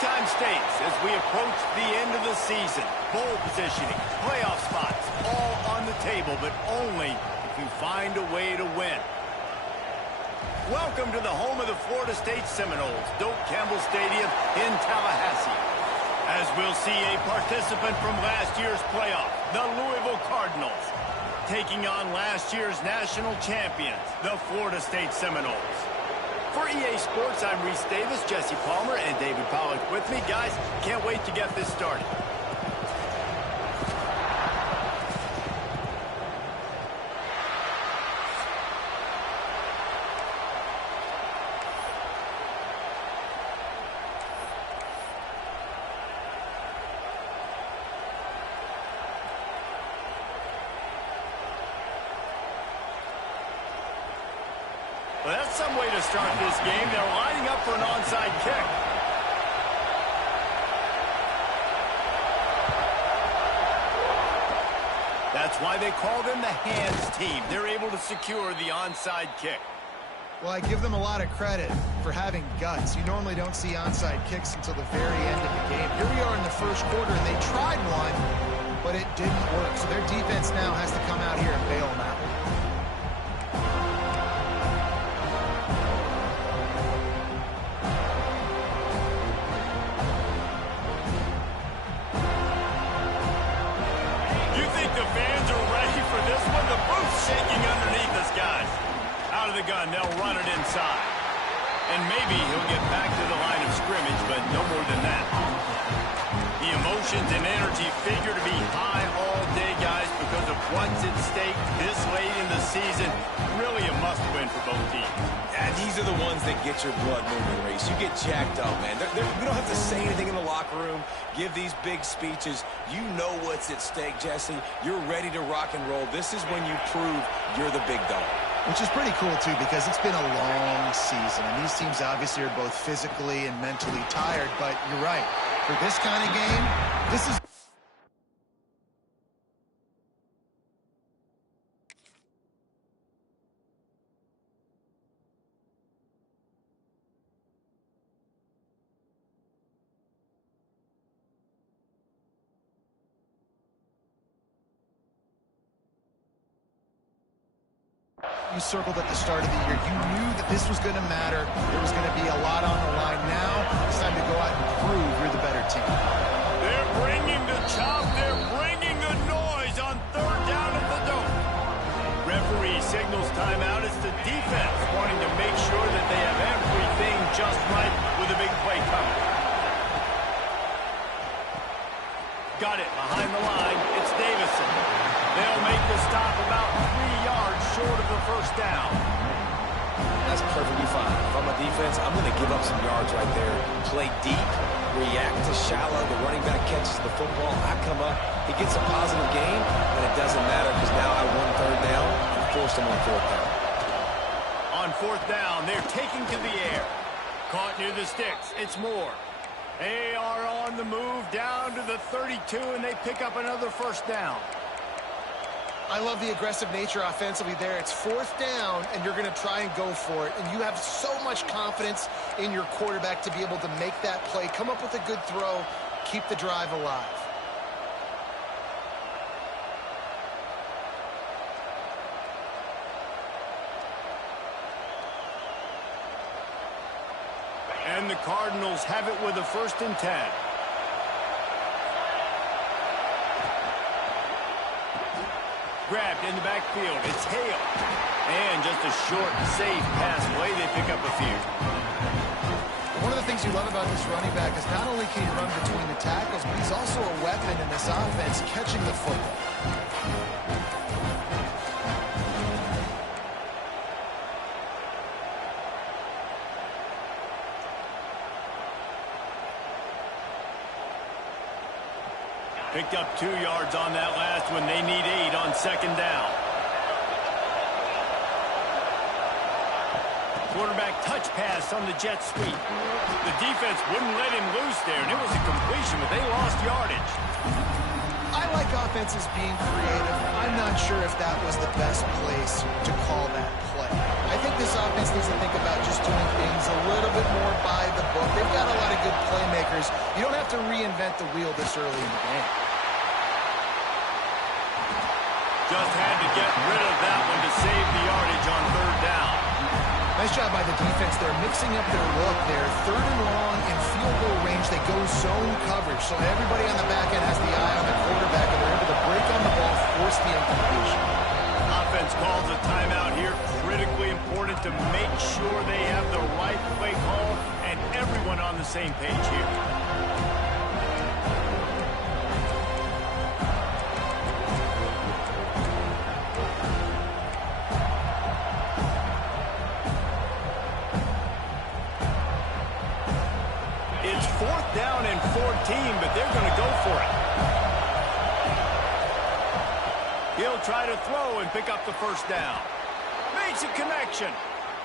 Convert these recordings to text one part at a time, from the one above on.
time states as we approach the end of the season. Bowl positioning, playoff spots, all on the table, but only if you find a way to win. Welcome to the home of the Florida State Seminoles, Doak Campbell Stadium in Tallahassee. As we'll see a participant from last year's playoff, the Louisville Cardinals, taking on last year's national champions, the Florida State Seminoles. For EA Sports, I'm Reese Davis, Jesse Palmer, and David Pollack with me. Guys, can't wait to get this started. Well, that's some way to start this game. They're lining up for an onside kick. That's why they call them the hands team. They're able to secure the onside kick. Well, I give them a lot of credit for having guts. You normally don't see onside kicks until the very end of the game. Here we are in the first quarter, and they tried one, but it didn't work. So their defense now has to come out here and bail them out. Shaking underneath us, guys. Out of the gun, they'll run it inside. And maybe he'll get back to the line of scrimmage, but no more than that. The emotions and energy figure to be high all day, guys, because of what's at stake this late in the season. Really a must-win for both teams. And these are the ones that get your blood moving, Reese. You get jacked up, man. We don't have to say anything in the locker room, give these big speeches. You know what's at stake, Jesse. You're ready to rock and roll. This is when you prove you're the big dog. Which is pretty cool, too, because it's been a long season. And these teams obviously are both physically and mentally tired. But you're right. For this kind of game, this is... You circled at the start of the year. You knew that this was going to matter. There was going to be a lot on the line. Now it's time to go out and prove you're the better team. They're bringing the chop. They're bringing the noise on third down at the Dome. Referee signals timeout. It's the defense wanting to make sure that they have everything just right with a big play coming. Got it behind the line. It's Davison. They'll make the stop about 3 yards short of the first down. That's perfectly fine. If I'm a defense, I'm going to give up some yards right there. Play deep, react to shallow. The running back catches the football. I come up, he gets a positive gain, and it doesn't matter because now I won third down and forced him on fourth down. On fourth down, they're taking to the air. Caught near the sticks. It's Moore. They are on the move down to the 32, and they pick up another first down. I love the aggressive nature offensively there. It's fourth down, and you're going to try and go for it. And you have so much confidence in your quarterback to be able to make that play, come up with a good throw, keep the drive alive. And the Cardinals have it with a 1st and 10. Grabbed in the backfield. It's Hale. And just a short, safe pass play. They pick up a few. One of the things you love about this running back is not only can he run between the tackles, but he's also a weapon in this offense, catching the football. Picked up 2 yards on that last one. They need 8 on second down. Quarterback touch pass on the jet sweep. The defense wouldn't let him loose there, and it was a completion, but they lost yardage. I like offenses being creative. I'm not sure if that was the best place to call that play. I think this offense needs to think about just doing things a little bit more by the book. They've got a lot of good playmakers. You don't have to reinvent the wheel this early in the game. Just had to get rid of that one to save the yardage on third down. Nice job by the defense. They're mixing up their look there. Third and long in field goal range. They go zone coverage. So everybody on the back end has the eye on the quarterback, and they're able to break on the ball, force the incompletion. Offense calls a timeout here. Critically important to make sure they have the right play call and everyone on the same page here. It's 4th down and 14, but they're going to go for it. He'll try to throw and pick up the first down. Makes a connection.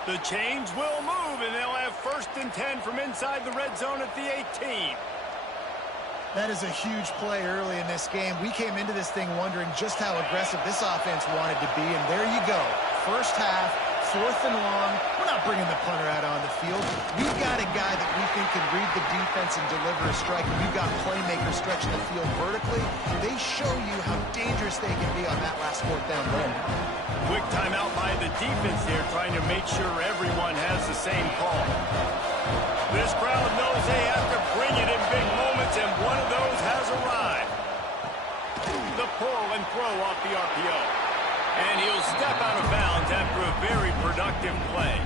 The chains will move, and they'll have 1st and 10 from inside the red zone at the 18. That is a huge play early in this game. We came into this thing wondering just how aggressive this offense wanted to be, and there you go. First half, 4th and long. We're not bringing the punter out on the field. We've got a guy that we think can read the defense and deliver a strike. And we've got playmakers stretching the field vertically. They show you how dangerous they can be on that last 4th down play. Quick timeout by the defense here, trying to make sure everyone has the same call. This crowd knows they have to bring it in big moments, and one of those has arrived. The pull and throw off the RPO. And he'll step out of bounds after a very productive play.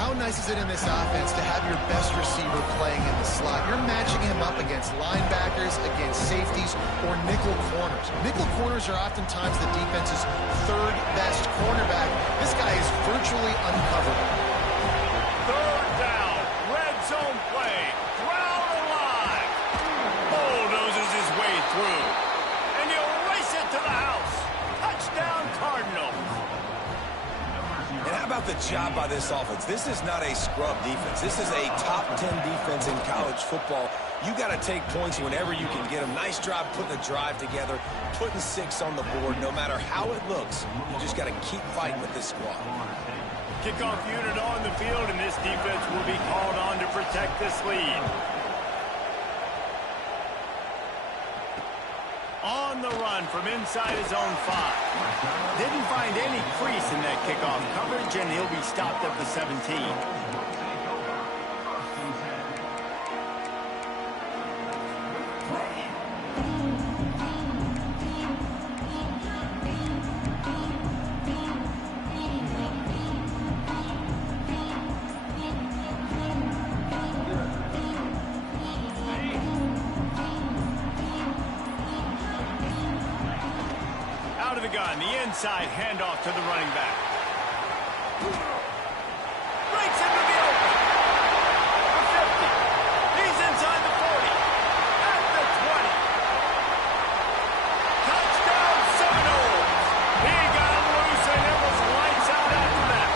How nice is it in this offense to have your best receiver playing in the slot? You're matching him up against linebackers, against safeties, or nickel corners. Nickel corners are oftentimes the defense's 3rd best cornerback. This guy is virtually uncoverable. 3rd down, red zone play, crowd alive. Bulldozes his way through, and he'll race it to the house. Touchdown, Cardinals. And how about the job by this offense? This is not a scrub defense. This is a top 10 defense in college football. You got to take points whenever you can get them. Nice job putting the drive together, putting 6 on the board. No matter how it looks, you just got to keep fighting with this squad. Kickoff unit on the field, and this defense will be called on to protect this lead. On the run from inside his own 5. Didn't find any crease in that kickoff coverage, and he'll be stopped at the 17. Out of the gun, the inside handoff to the running back. Breaks into the open. The 50. He's inside the 40. At the 20. Touchdown Seminoles. He got loose and it was lights out after that.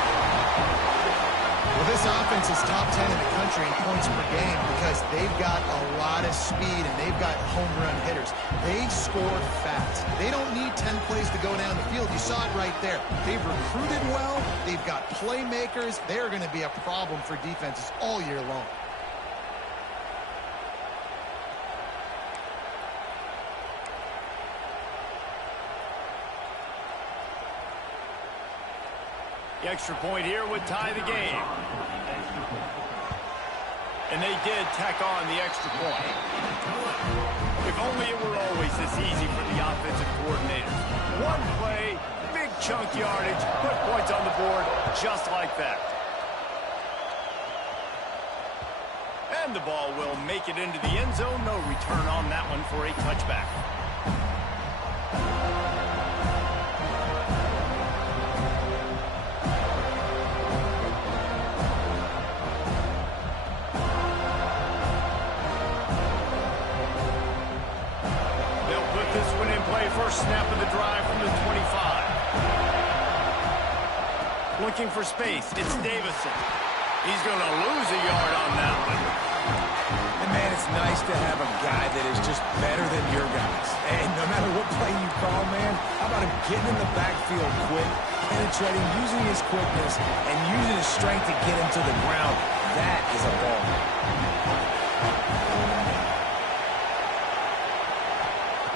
Well, this offense is top 10 in the country in points per game because they've got a lot of speed and they've got home run hitters. They score fast. They don't need 10 plays to go down the field. You saw it right there. They've recruited well. They've got playmakers. They're going to be a problem for defenses all year long. The extra point here would tie the game. And they did tack on the extra point. If only it were always this easy for the offensive coordinators. One play, big chunk yardage, put points on the board just like that. And the ball will make it into the end zone. No return on that one for a touchback. First snap of the drive from the 25. Looking for space. It's Davison. He's going to lose a yard on that one. And man, it's nice to have a guy that is just better than your guys. And no matter what play you call, man, how about him getting in the backfield quick, penetrating, using his quickness, and using his strength to get him to the ground. That is a ball.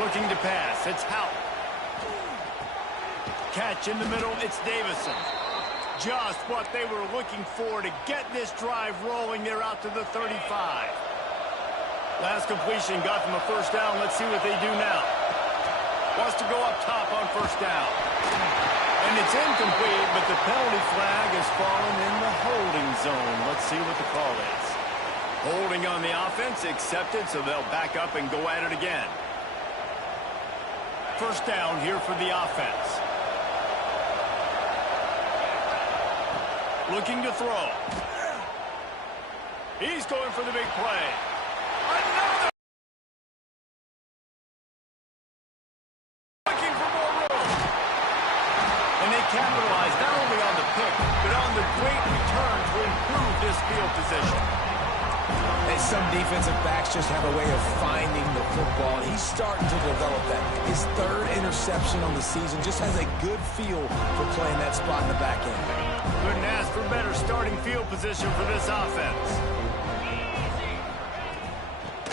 Looking to pass, it's Houck. Catch in the middle, it's Davison. Just what they were looking for to get this drive rolling. They're out to the 35. Last completion got them a first down. Let's see what they do now. Wants to go up top on first down. And it's incomplete, but the penalty flag has fallen in the holding zone. Let's see what the call is. Holding on the offense, accepted, so they'll back up and go at it again. First down here for the offense. Looking to throw. He's going for the big play. Another. Looking for more room. And they capitalize not only on the pick, but on the great return to improve this field position. And some defensive backs just have a way of finding the football, and he's starting to develop that. His third interception on the season just has a good feel for playing that spot in the back end. Couldn't ask for better starting field position for this offense.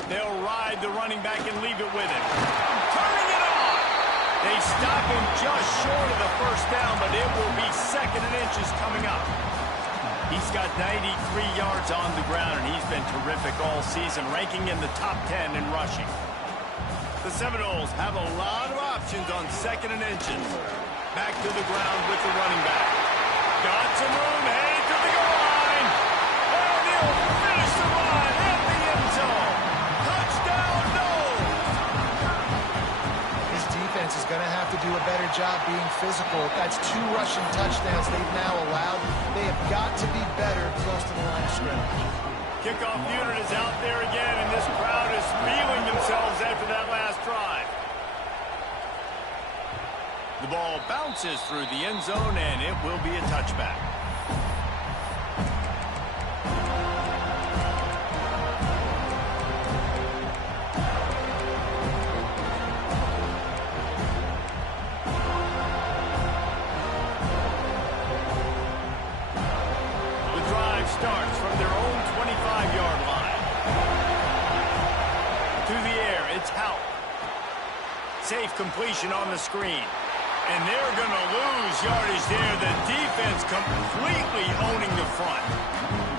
They'll ride the running back and leave it with him. Turning it on! They stop him just short of the first down, but it will be second and inches coming up. He's got 93 yards on the ground, and he's been terrific all season, ranking in the top 10 in rushing. The Seminoles have a lot of options on second and inches. Back to the ground with the running back. Got some room, headed to the goal line. And he'll finish the line in the end zone. Touchdown, Noles! This defense is going to have to do a better job being physical. That's 2 rushing touchdowns they've now allowed. They have got to be better close to the line of scrimmage. Kickoff unit is out there again, and this crowd is feeling themselves after that last drive. The ball bounces through the end zone, and it will be a touchback. The drive starts from their own 25-yard line. Through the air, it's Houck. Safe completion on the screen. And they're going to lose yardage there. The defense completely owning the front.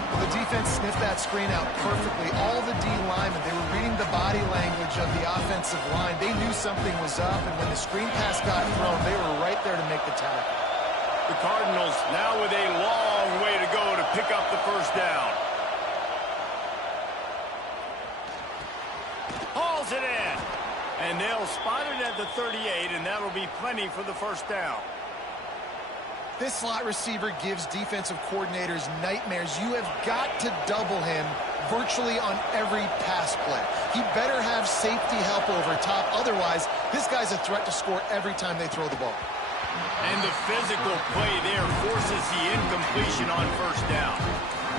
Well, the defense sniffed that screen out perfectly. All the D linemen, they were reading the body language of the offensive line. They knew something was up, and when the screen pass got thrown, they were right there to make the tackle. The Cardinals now with a long way to go to pick up the first down. Hauls it in. And they'll spot it at the 38, and that'll be plenty for the first down. This slot receiver gives defensive coordinators nightmares. You have got to double him virtually on every pass play. He better have safety help over top. Otherwise, this guy's a threat to score every time they throw the ball. And the physical play there forces the incompletion on first down.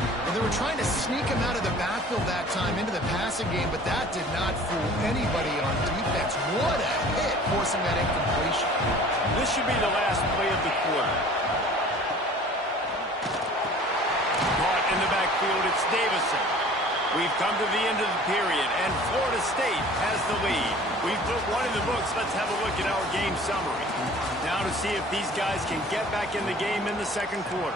And they were trying to sneak him out of the backfield that time into the passing game, but that did not fool anybody on defense. What a hit, forcing that incompletion. This should be the last play of the quarter. Caught in the backfield, it's Davison. We've come to the end of the period, and Florida State has the lead. We've put one in the books. Let's have a look at our game summary. Now to see if these guys can get back in the game in the second quarter.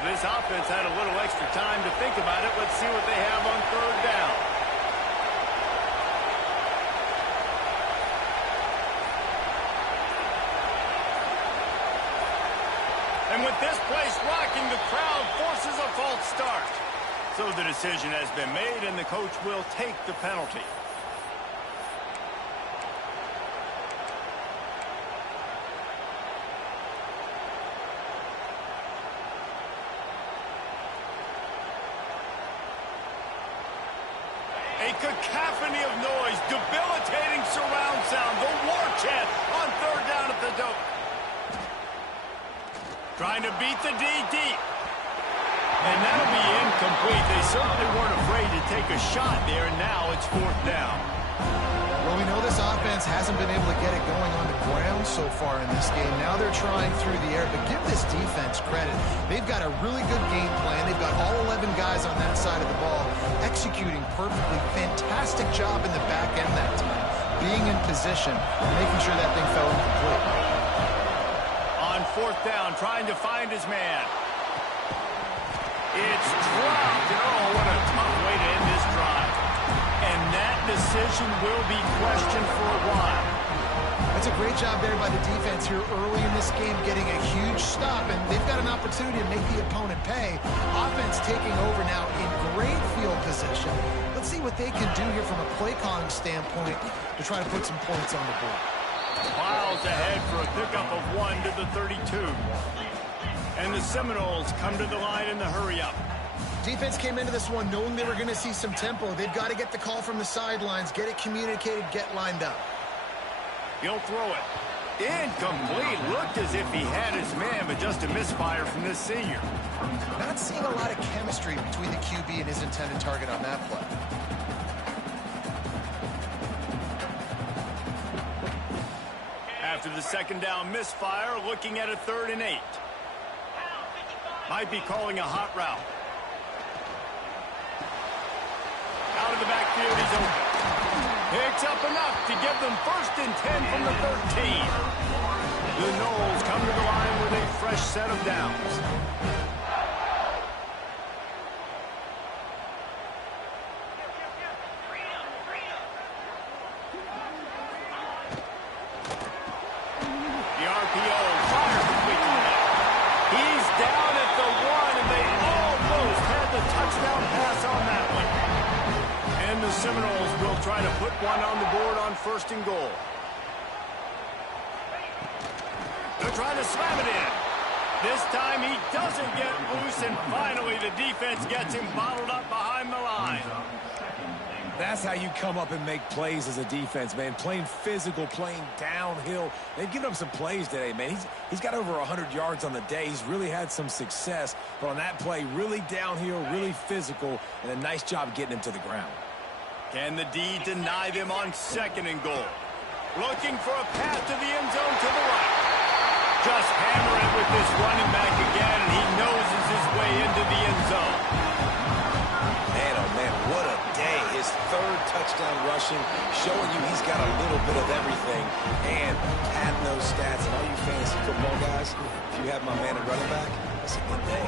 This offense had a little extra time to think about it. Let's see what they have on third down. And with this place rocking, the crowd forces a false start. So the decision has been made, and the coach will take the penalty. A cacophony of noise, debilitating surround sound, the war chant on third down at the dope. Trying to beat the D deep. And that'll be incomplete. They certainly weren't afraid to take a shot there, and now it's 4th down. Well, we know this offense hasn't been able to get it going on the ground so far in this game. Now they're trying through the air, but give this defense credit. They've got a really good game plan. They've got all 11 guys on that side of the ball executing perfectly. Fantastic job in the back end that time, being in position and making sure that thing fell incomplete. On 4th down, trying to find his man. It's dropped. Oh, what a tough way to end this drive. And that decision will be questioned for a while. That's a great job there by the defense here early in this game, getting a huge stop, and they've got an opportunity to make the opponent pay. Offense taking over now in great field position. Let's see what they can do here from a play calling standpoint to try to put some points on the board. Miles ahead for a pickup of 1 to the 32. And the Seminoles come to the line in the hurry-up. Defense came into this one knowing they were going to see some tempo. They've got to get the call from the sidelines, get it communicated, get lined up. He'll throw it. Incomplete. Looked as if he had his man, but just a misfire from this senior. Not seeing a lot of chemistry between the QB and his intended target on that play. After the 2nd down misfire, looking at a 3rd and 8. Might be calling a hot route. Out of the backfield, he's open. Picks up enough to give them 1st and 10 from the 13. The Noles come to the line with a fresh set of downs. The RPO fires quickly. He's down at the 1, and they almost had the touchdown pass on that one. And the Seminoles will try to put one on the board on 1st and goal. They're trying to slam it in. This time he doesn't get loose, and finally the defense gets him bottled up behind the line. That's how you come up and make plays as a defense, man. Playing physical, playing downhill. They've given him some plays today, man. He's got over 100 yards on the day. He's really had some success. But on that play, really downhill, really physical, and a nice job getting him to the ground. Can the D deny them on 2nd and goal? Looking for a path to the end zone to the right. Just hammer it with this running back again, and he noses his way into the end zone. Man, oh man, what a day. His 3rd touchdown rushing, showing you he's got a little bit of everything. And padding those stats, and all you fantasy football guys, if you have my man at running back, it's a good day.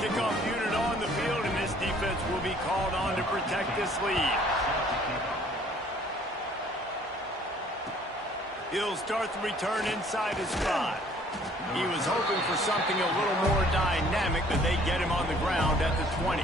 Kickoff unit on the field, and this defense will be called on to protect this lead. He'll start the return inside his 5. He was hoping for something a little more dynamic, but they get him on the ground at the 20.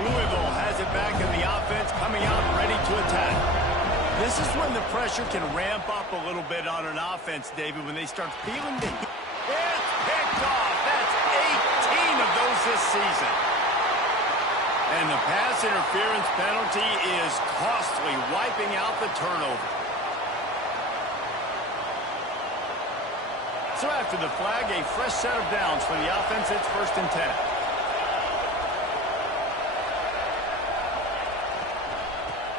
Louisville has it back in the offense, coming out ready to attack. This is when the pressure can ramp up a little bit on an offense, David, when they start feeling the heat. It's picked off. That's 18 of those this season. And the pass interference penalty is costly, wiping out the turnover. So after the flag, a fresh set of downs for the offense. It's 1st and 10.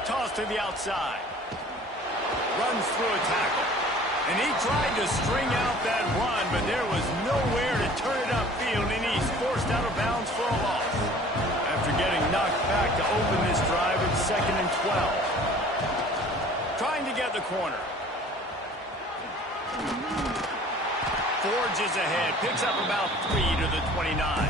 Toss to the outside. Runs through a tackle. And he tried to string out that run, but there was nowhere to turn it upfield, and he's forced out of bounds for a loss. After getting knocked back to open this drive, it's 2nd and 12. Trying to get the corner. Forges ahead, picks up about 3 to the 29.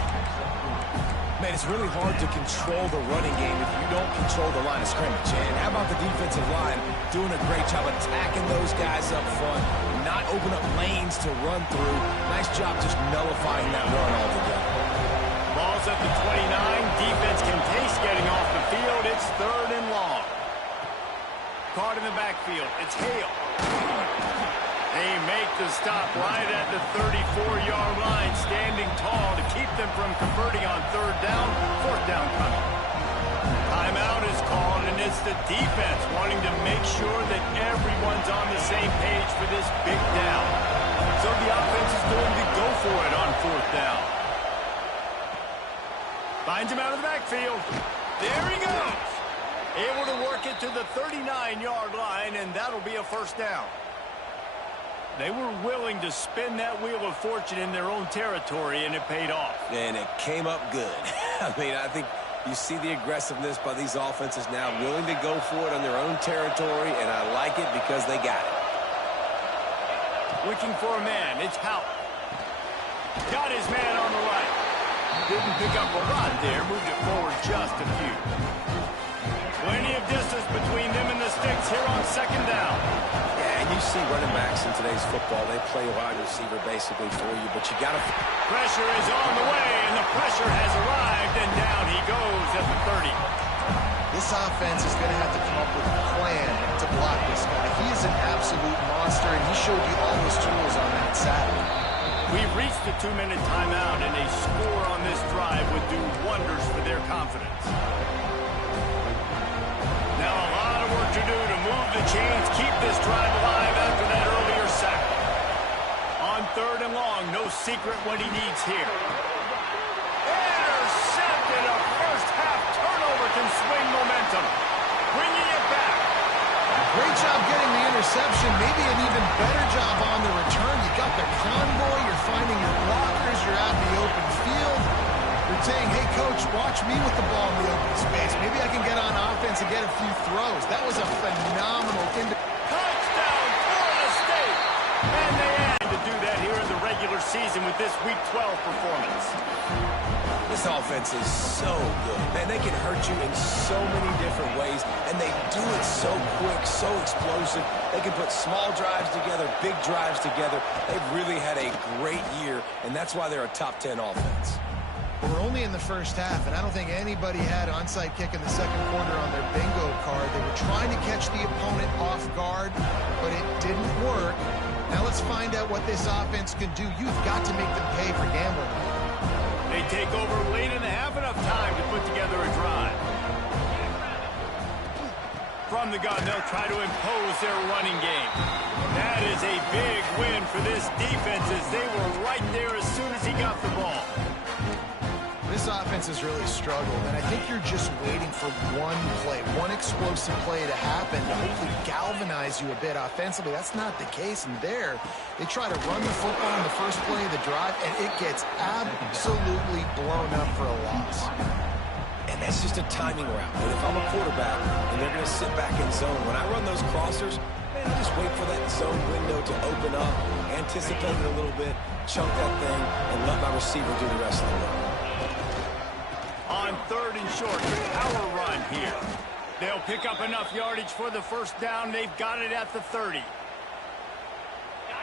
Man, it's really hard to control the running game if you don't control the line of scrimmage. And how about the defensive line doing a great job attacking those guys up front, not open up lanes to run through. Nice job just nullifying that run altogether. Ball's at the 29. Defense can taste getting off the field. It's 3rd and long. Caught in the backfield. It's Hale. They make the stop right at the 34-yard line, standing tall to keep them from converting on third down. Fourth down coming. Timeout is called, and it's the defense wanting to make sure that everyone's on the same page for this big down. So the offense is going to go for it on fourth down. Finds him out of the backfield. There he goes. Able to work it to the 39-yard line, and that'll be a first down. They were willing to spin that wheel of fortune in their own territory, and it paid off. And it came up good. I mean, I think you see the aggressiveness by these offenses now, willing to go for it on their own territory, and I like it because they got it. Looking for a man. It's Howell. Got his man on the right. Didn't pick up a lot there. Moved it forward just a few. Plenty of distance between them and the sticks here on second down. Yeah, and you see running backs in today's football, they play wide receiver basically for you, but you got to... Pressure is on the way, and the pressure has arrived, and down he goes at the 30. This offense is going to have to come up with a plan to block this guy. He is an absolute monster, and he showed you all those tools on that Saturday. We've reached the 2-minute timeout, and a score on this drive would do wonders for their confidence. Now a lot of work to do to move the chains, keep this drive alive after that earlier sack. On third and long, no secret what he needs here. Intercepted. A first-half turnover can swing momentum. Bringing it back. Great job getting the interception. Maybe an even better job on the return. You got the convoy. You're finding your blockers. You're out in the open field. You're saying, hey, coach, watch me with the ball in the open space. Maybe I can get on offense and get a few throws. That was a phenomenal... Touchdown, Florida State! And they had to do that here in the regular season with this Week 12 performance. This offense is so good. Man, they can hurt you in so many different ways, and they do it so quick, so explosive. They can put small drives together, big drives together. They've really had a great year, and that's why they're a top 10 offense. We're only in the first half, and I don't think anybody had onside kick in the second quarter on their bingo card. They were trying to catch the opponent off guard, but it didn't work. Now let's find out what this offense can do. You've got to make them pay for gambling. They take over late in the half, enough time to put together a drive. From the gun, they'll try to impose their running game. That is a big win for this defense as they were right there as soon as he got the ball. This offense has really struggled, and I think you're just waiting for one play, one explosive play to happen to hopefully galvanize you a bit offensively. That's not the case, and there, they try to run the football in the first play of the drive, and it gets absolutely blown up for a loss. And that's just a timing route. And if I'm a quarterback and they're going to sit back in zone, when I run those crossers, man, I just wait for that zone window to open up, anticipate it a little bit, chunk that thing, and let my receiver do the rest of the work. On third and short, the power run here. They'll pick up enough yardage for the first down. They've got it at the 30.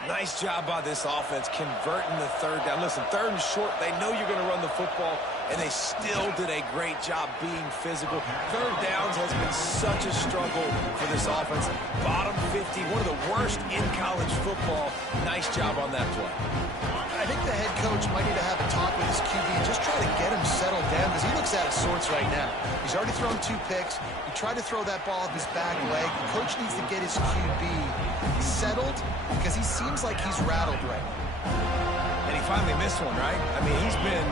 Nice job by this offense converting the third down. Listen, third and short, they know you're going to run the football, and they still did a great job being physical. Third downs has been such a struggle for this offense. Bottom 50, one of the worst in college football. Nice job on that play. I think the head coach might need to have a talk with his QB and just try to get him settled down because he looks out of sorts right now. He's already thrown 2 picks. He tried to throw that ball up his back leg. The coach needs to get his QB settled because he seems like he's rattled right now. And he finally missed one, right? I mean, he's been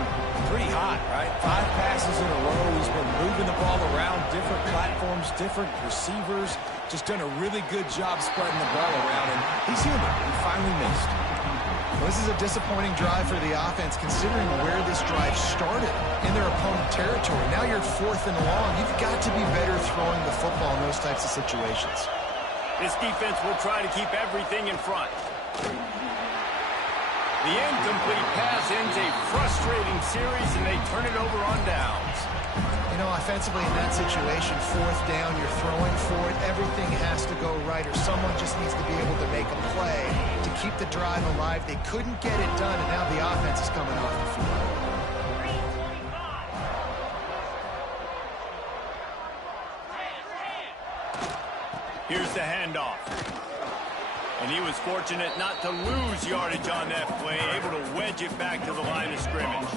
pretty hot, right? 5 passes in a row. He's been moving the ball around, different platforms, different receivers. Just done a really good job spreading the ball around, and he's human. He finally missed. Well, this is a disappointing drive for the offense considering where this drive started in their opponent territory. Now you're 4th and long. You've got to be better throwing the football in those types of situations. This defense will try to keep everything in front. The incomplete pass ends a frustrating series, and they turn it over on downs. You know, offensively in that situation, 4th down, you're throwing for it. Everything has to go right, or someone just needs to be able to make a play to keep the drive alive. They couldn't get it done, and now the offense is coming off the field. Here's the handoff. And he was fortunate not to lose yardage on that play, able to wedge it back to the line of scrimmage.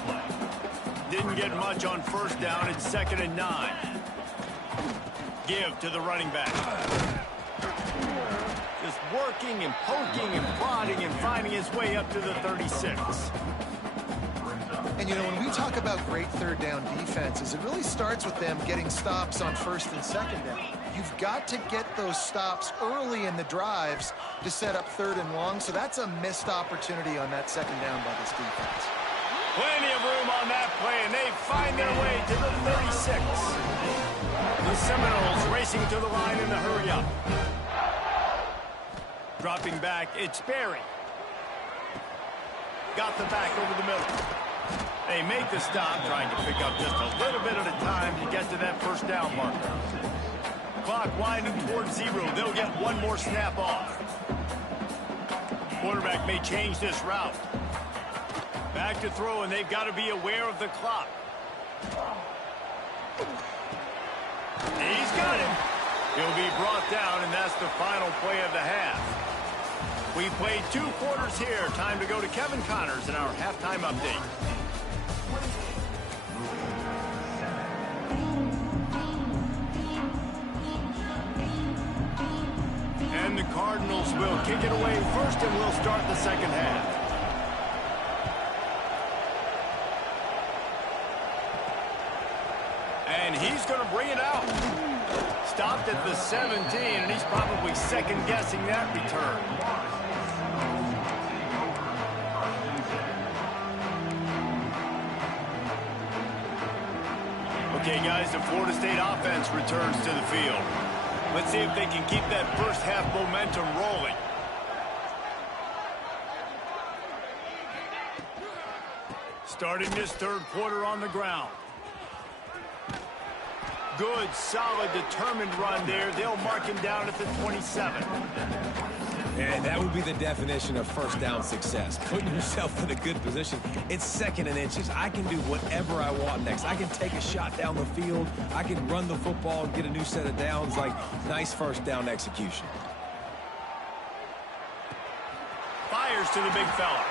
Didn't get much on first down. It's 2nd and 9. Give to the running back. Just working and poking and prodding and finding his way up to the 36. And, you know, when we talk about great third down defenses, it really starts with them getting stops on 1st and 2nd down. You've got to get those stops early in the drives to set up 3rd and long, so that's a missed opportunity on that 2nd down by this defense. Plenty of room on that play, and they find their way to the 36. The Seminoles racing to the line in the hurry-up. Dropping back, it's Berry. Got the back over the middle. They make the stop, trying to pick up just a little bit at a time to get to that first down marker. Clock winding towards 0. They'll get one more snap off. Quarterback may change this route. Back to throw, and they've got to be aware of the clock. He's got him. He'll be brought down, and that's the final play of the half. We played 2 quarters here. Time to go to Kevin Connors in our halftime update. And the Cardinals will kick it away first, and we'll start the second half. And he's going to bring it out. Stopped at the 17, and he's probably second-guessing that return. Okay, guys, the Florida State offense returns to the field. Let's see if they can keep that first half momentum rolling. Starting this 3rd quarter on the ground. Good, solid, determined run there. They'll mark him down at the 27. And that would be the definition of first down success. Putting yourself in a good position. It's 2nd and inches. I can do whatever I want next. I can take a shot down the field. I can run the football and get a new set of downs. Like, nice first down execution. Fires to the big fella.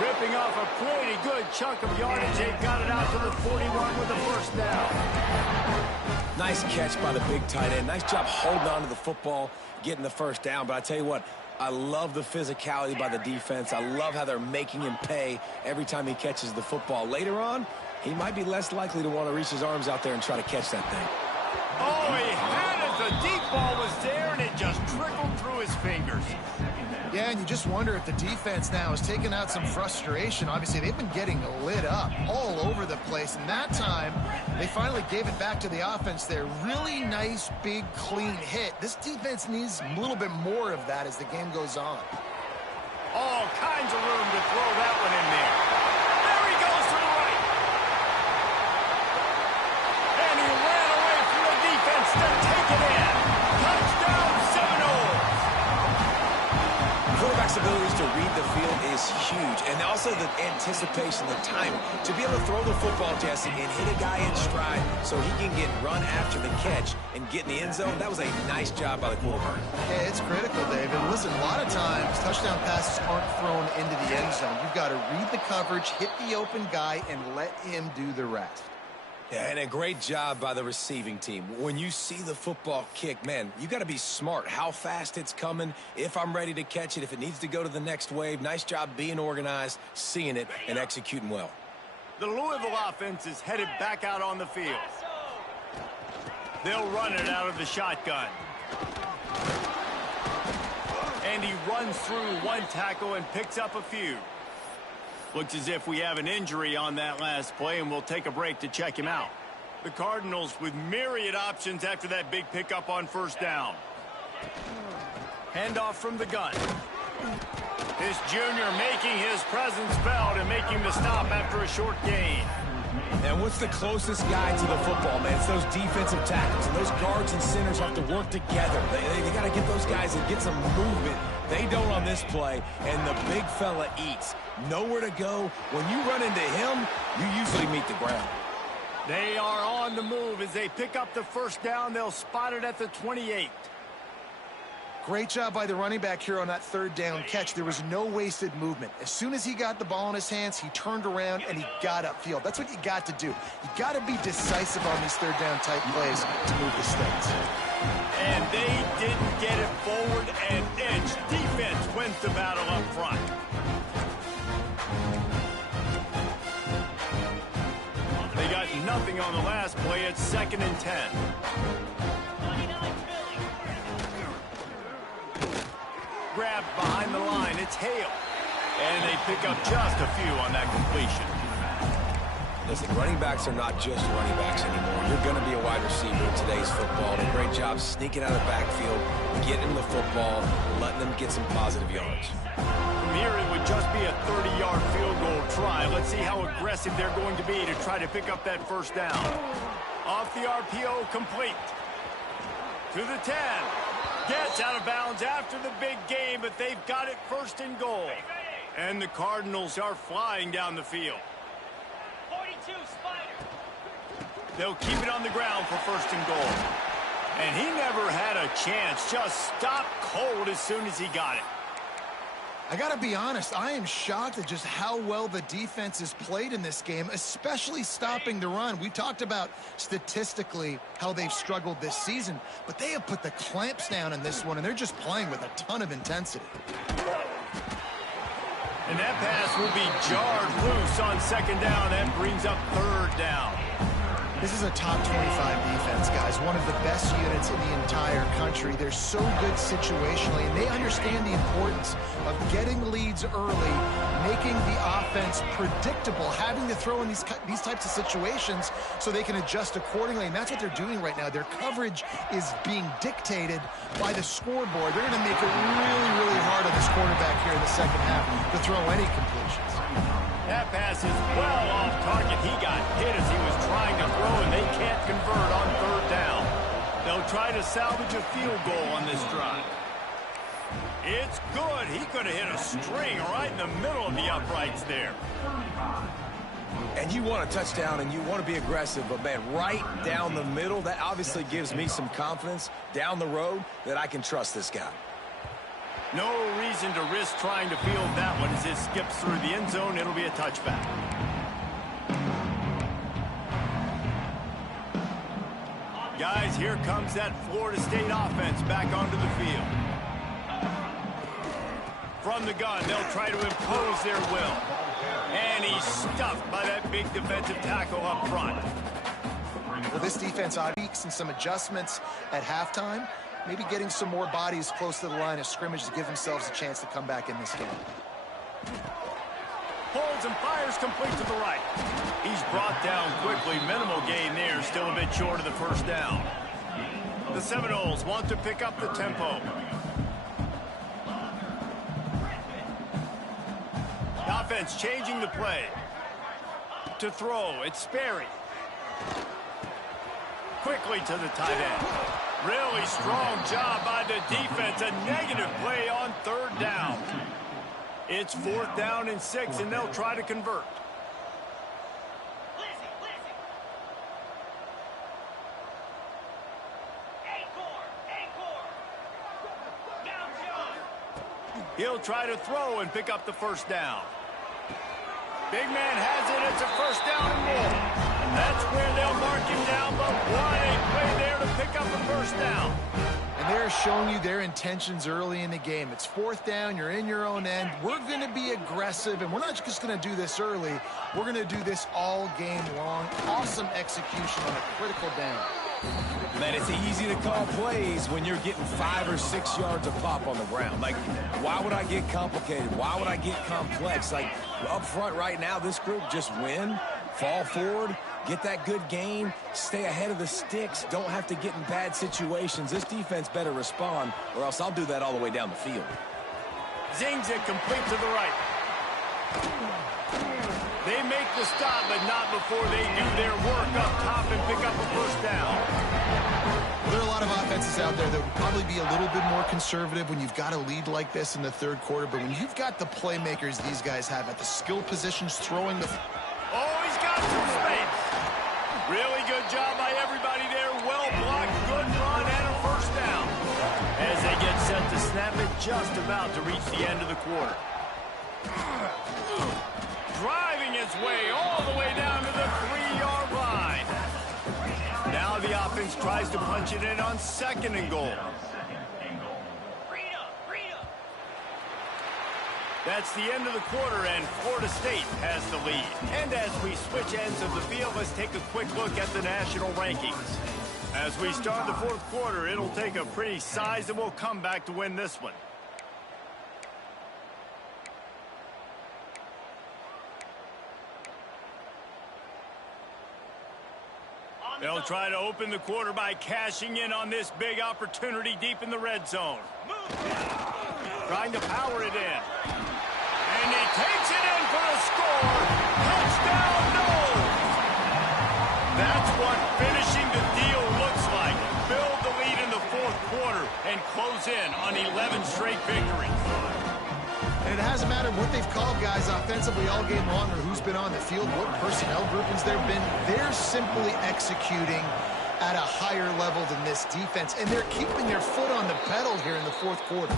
Ripping off a pretty good chunk of yardage. They got it out to the 41 with the first down. Nice catch by the big tight end. Nice job holding on to the football, getting the first down. But I tell you what, I love the physicality by the defense. I love how they're making him pay every time he catches the football. Later on, he might be less likely to want to reach his arms out there and try to catch that thing. Oh, he had it. The deep ball was there, and it just trickled through his fingers. Yeah, and you just wonder if the defense now is taking out some frustration. Obviously, they've been getting lit up all over the place, and that time, they finally gave it back to the offense there. Really nice, big, clean hit. This defense needs a little bit more of that as the game goes on. All kinds of room to throw that one in there. There he goes to the right. And he ran away from the defense to take it in. Touchdown, Seminoles. Quarterback's abilities to read the field is huge, and also the anticipation, the timing. To be able to throw the football, Jesse, and hit a guy in stride so he can get run after the catch and get in the end zone, that was a nice job by the quarterback. Yeah, it's critical, David. Listen, a lot of times, touchdown passes aren't thrown into the end zone. You've got to read the coverage, hit the open guy, and let him do the rest. Yeah, and a great job by the receiving team. When you see the football kick, man, you got to be smart. How fast it's coming, if I'm ready to catch it, if it needs to go to the next wave. Nice job being organized, seeing it, and executing well. The Louisville offense is headed back out on the field. They'll run it out of the shotgun. And he runs through one tackle and picks up a few. Looks as if we have an injury on that last play, and we'll take a break to check him out. The Cardinals with myriad options after that big pickup on first down. Handoff from the gun. This junior making his presence felt and making the stop after a short gain. And what's the closest guy to the football, man? It's those defensive tackles. And those guards and centers have to work together. They got to get those guys and get some movement. They don't on this play, and the big fella eats. Nowhere to go. When you run into him, you usually meet the ground. They are on the move as they pick up the first down. They'll spot it at the 28. Great job by the running back here on that third down catch. There was no wasted movement. As soon as he got the ball in his hands, he turned around and he got upfield. That's what you got to do. You got to be decisive on these third down type plays to move the stakes. And they didn't get it forward an inch. Defense wins the battle up front. They got nothing on the last play. It's 2nd and 10. Grabbed behind the line. It's Hale. And they pick up just a few on that completion. Listen, running backs are not just running backs anymore. You're going to be a wide receiver in today's football. And a great job sneaking out of the backfield, getting the football, letting them get some positive yards. From here, it would just be a 30-yard field goal try. Let's see how aggressive they're going to be to try to pick up that first down. Off the RPO, complete. To the 10. Gets out of bounds after the big game, but they've got it 1st and goal. And the Cardinals are flying down the field. 42, Spider. They'll keep it on the ground for 1st and goal. And he never had a chance. Just stopped cold as soon as he got it. I got to be honest, I am shocked at just how well the defense has played in this game, especially stopping the run. We talked about statistically how they've struggled this season, but they have put the clamps down in this one, and they're just playing with a ton of intensity. And that pass will be jarred loose on 2nd down. That brings up 3rd down. This is a top 25 defense, guys. One of the best units in the entire country. They're so good situationally, and they understand the importance of getting leads early, making the offense predictable, having to throw in these types of situations so they can adjust accordingly. And that's what they're doing right now. Their coverage is being dictated by the scoreboard. They're going to make it really, really hard on this quarterback here in the second half to throw any completions. That pass is well off target. He got hit as he was trying to throw, and they can't convert on 3rd down. They'll try to salvage a field goal on this drive. It's good. He could have hit a string right in the middle of the uprights there. And you want a touchdown, and you want to be aggressive, but, man, right down the middle, that obviously gives me some confidence down the road that I can trust this guy. No reason to risk trying to field that one as it skips through the end zone. It'll be a touchback. Guys, here comes that Florida State offense back onto the field. From the gun, they'll try to impose their will. And he's stuffed by that big defensive tackle up front. Well, this defense tweaks and some adjustments at halftime. Maybe getting some more bodies close to the line of scrimmage to give themselves a chance to come back in this game. Holds and fires complete to the right. He's brought down quickly. Minimal gain there. Still a bit short of the 1st down. The Seminoles want to pick up the tempo. The offense changing the play. To throw, it's Sperry. Quickly to the tight end. Really strong job by the defense. A negative play on 3rd down. It's 4th down and 6, and they'll try to convert. He'll try to throw and pick up the 1st down. Big man has it. It's a 1st down and more. That's where they'll mark him down, but what a play there to pick up the 1st down. And they're showing you their intentions early in the game. It's 4th down. You're in your own end. We're going to be aggressive, and we're not just going to do this early. We're going to do this all game long. Awesome execution on a critical down. Man, it's easy to call plays when you're getting 5 or 6 yards of pop on the ground. Like, why would I get complicated? Why would I get complex? Like, up front right now, this group just win, fall forward, get that good gain, stay ahead of the sticks, don't have to get in bad situations. This defense better respond, or else I'll do that all the way down the field. Zings it complete to the right. They make the stop, but not before they do their work up top and pick up a 1st down. Well, there are a lot of offenses out there that would probably be a little bit more conservative when you've got a lead like this in the 3rd quarter, but when you've got the playmakers these guys have at the skill positions throwing the... Oh, he's got some space. Really good job by everybody there. Well blocked, good run, and a 1st down. As they get set to just about to reach the end of the quarter. Driving his way all the way down to the 3-yard line. Now the offense tries to punch it in on 2nd and goal. That's the end of the quarter, and Florida State has the lead. And as we switch ends of the field, let's take a quick look at the national rankings. As we start the 4th quarter, it'll take a pretty sizable comeback to win this one. They'll try to open the quarter by cashing in on this big opportunity deep in the red zone. Trying to power it in. And he takes it in for a score. Touchdown, no! That's what finishing the deal looks like. Build the lead in the 4th quarter and close in on 11 straight victories. And it hasn't mattered what they've called guys offensively all game long or who's been on the field, what personnel groupings there have been. They're simply executing at a higher level than this defense, and they're keeping their foot on the pedal here in the 4th quarter.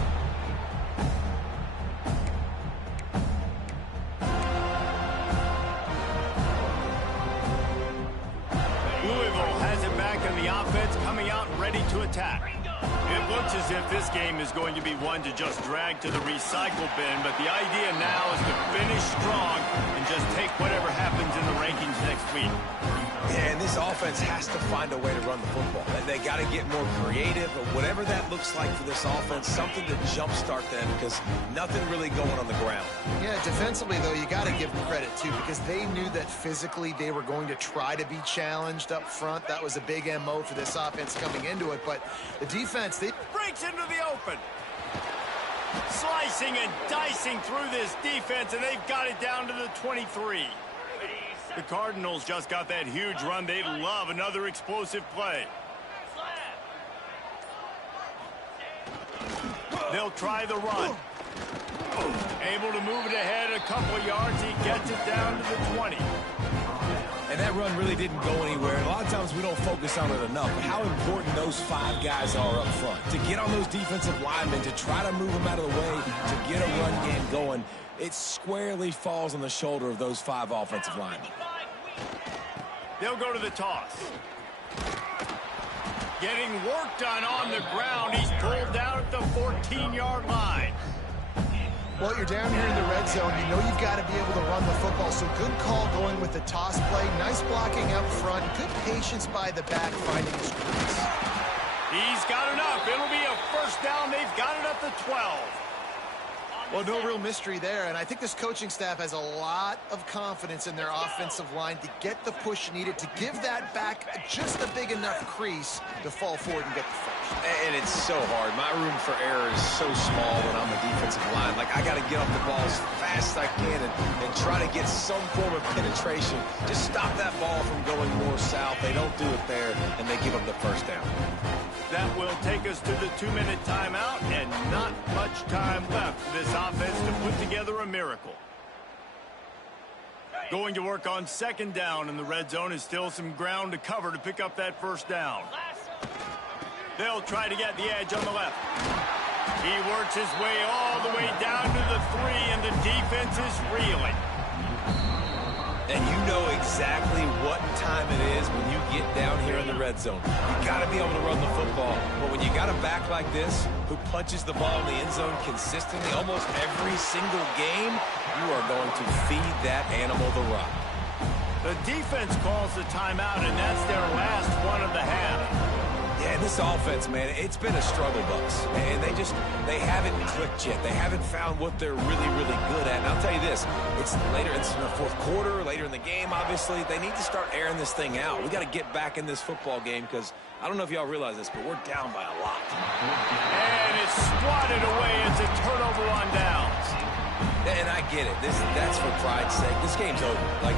Louisville has it back on the offense, coming out ready to attack. It looks as if this game is going to be one to just drag to the recycle bin, but the idea now is to finish strong and just take whatever happens in the rankings next week. Yeah, and this offense has to find a way to run the football. They got to get more creative, but whatever that looks like for this offense, something to jumpstart them because nothing really going on the ground. Yeah, defensively, though, you got to give them credit, too, because they knew that physically they were going to try to be challenged up front. That was a big MO for this offense coming into it, but the defense, they breaks into the open. Slicing and dicing through this defense, and they've got it down to the 23. The Cardinals just got that huge run. They love another explosive play. They'll try the run. Able to move it ahead a couple of yards. He gets it down to the 20. And that run really didn't go anywhere. And a lot of times we don't focus on it enough. But how important those 5 guys are up front. To get on those defensive linemen, to try to move them out of the way, to get a run game going, it squarely falls on the shoulder of those 5 offensive linemen. They'll go to the toss. Getting work done on the ground. He's pulled down at the 14-yard line. Well, you're down here in the red zone. You know you've got to be able to run the football. So good call going with the toss play. Nice blocking up front. Good patience by the back finding his crease. He's got enough. It'll be a first down. They've got it at the 12. Well, no real mystery there, and I think this coaching staff has a lot of confidence in their offensive line to get the push needed, to give that back just a big enough crease to fall forward and get the first. And it's so hard. My room for error is so small when I'm a defensive line. Like, I got to get off the ball as fast as I can and try to get some form of penetration. Just stop that ball from going north south. They don't do it there, and they give up the first down. That will take us to the 2-minute timeout, and not much time left for this offense to put together a miracle. Going to work on 2nd down, and the red zone is still some ground to cover to pick up that first down. They'll try to get the edge on the left. He works his way all the way down to the 3, and the defense is reeling. And you know exactly what time it is when you get down here in the red zone. You got to be able to run the football. But when you got a back like this who punches the ball in the end zone consistently almost every single game, you are going to feed that animal the rock. The defense calls the timeout, and that's their last one of the half. Yeah, this offense, man, it's been a struggle bus. And they haven't clicked yet. They haven't found what they're really, really good at. And I'll tell you this, it's in the 4th quarter, later in the game, obviously. They need to start airing this thing out. We got to get back in this football game because I don't know if y'all realize this, but we're down by a lot. And it's swatted away. It's a turnover on downs. And I get it. That's for pride's sake. This game's over. Like,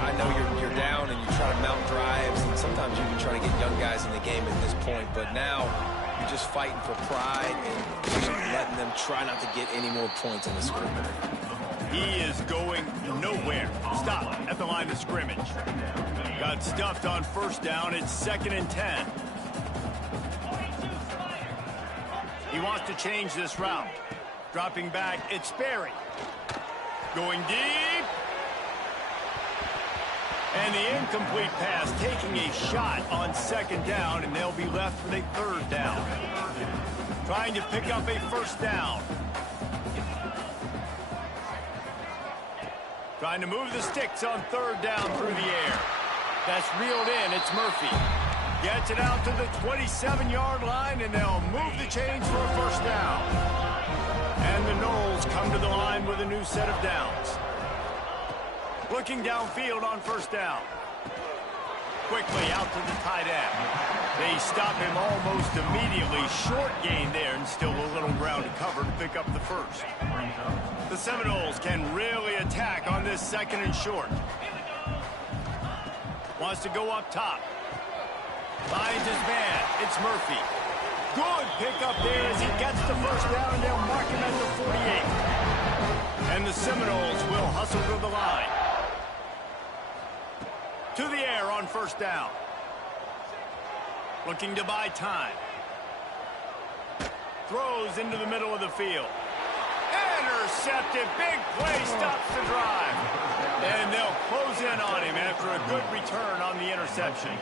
I know you're down and you try to mount drives, and sometimes you can try to get young guys in the game at this point, but now you're just fighting for pride and just letting them try not to get any more points in the scrimmage. He is going nowhere. Stop at the line of scrimmage. Got stuffed on first down. It's 2nd and 10. He wants to change this route. Dropping back, it's Berry. Going deep. And the incomplete pass, taking a shot on second down, and they'll be left with a third down. Trying to pick up a first down. Trying to move the sticks on third down through the air. That's reeled in. It's Murphy. Gets it out to the 27-yard line, and they'll move the chains for a first down. And the Noles come to the line with a new set of downs. Looking downfield on first down. Quickly out to the tight end. They stop him almost immediately. Short gain there, and still a little ground to cover to pick up the first. The Seminoles can really attack on this second and short. Wants to go up top. Finds his man. It's Murphy. Good pickup there as he gets the first down, and they'll mark him at the 48. And the Seminoles will hustle to the line. To the air on first down. Looking to buy time. Throws into the middle of the field. Intercepted. Big play stops the drive. And they'll close in on him after a good return on the interception.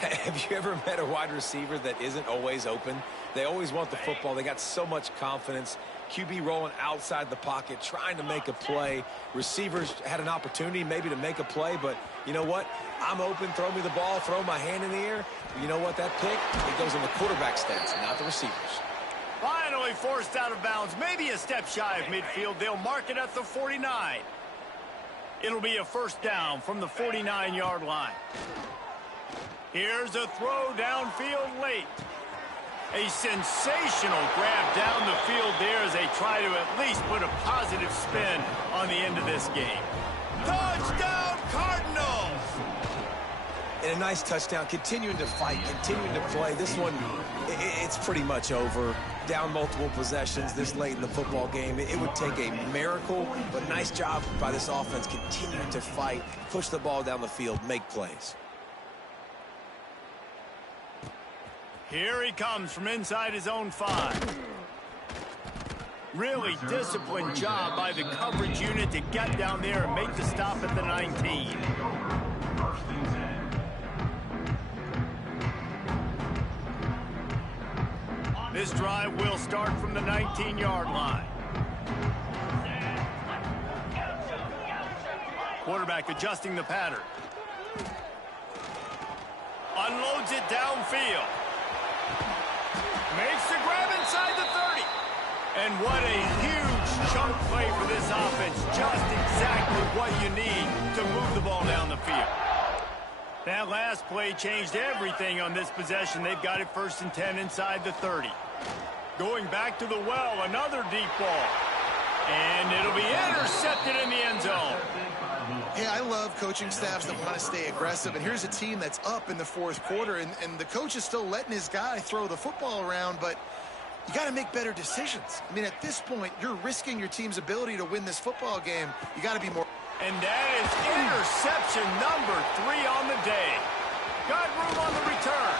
Have you ever met a wide receiver that isn't always open? They always want the football. They got so much confidence. QB rolling outside the pocket, trying to make a play. Receivers had an opportunity maybe to make a play, but you know what? I'm open, throw me the ball, throw my hand in the air. You know what? That pick, it goes in the quarterback stats, not the receivers. Finally forced out of bounds, maybe a step shy of midfield. They'll mark it at the 49. It'll be a first down from the 49-yard line. Here's a throw downfield late. A sensational grab down the field there as they try to at least put a positive spin on the end of this game. Touchdown, Cardinals! And a nice touchdown, continuing to fight, continuing to play. This one, it's pretty much over. Down multiple possessions this late in the football game. It would take a miracle, but nice job by this offense continuing to fight, push the ball down the field, make plays. Here he comes from inside his own 5. Really disciplined job by the coverage unit to get down there and make the stop at the 19. This drive will start from the 19-yard line. Quarterback adjusting the pattern. Unloads it downfield. Makes the grab inside the 30. And what a huge chunk play for this offense. Just exactly what you need to move the ball down the field. That last play changed everything on this possession. They've got it 1st and 10 inside the 30. Going back to the well, another deep ball. And it'll be intercepted in the end zone. Hey, I love coaching staffs that want to stay aggressive, and here's a team that's up in the 4th quarter, and the coach is still letting his guy throw the football around, but you got to make better decisions. I mean, at this point, you're risking your team's ability to win this football game. You got to be more. And that is interception number 3 on the day. Got room on the return.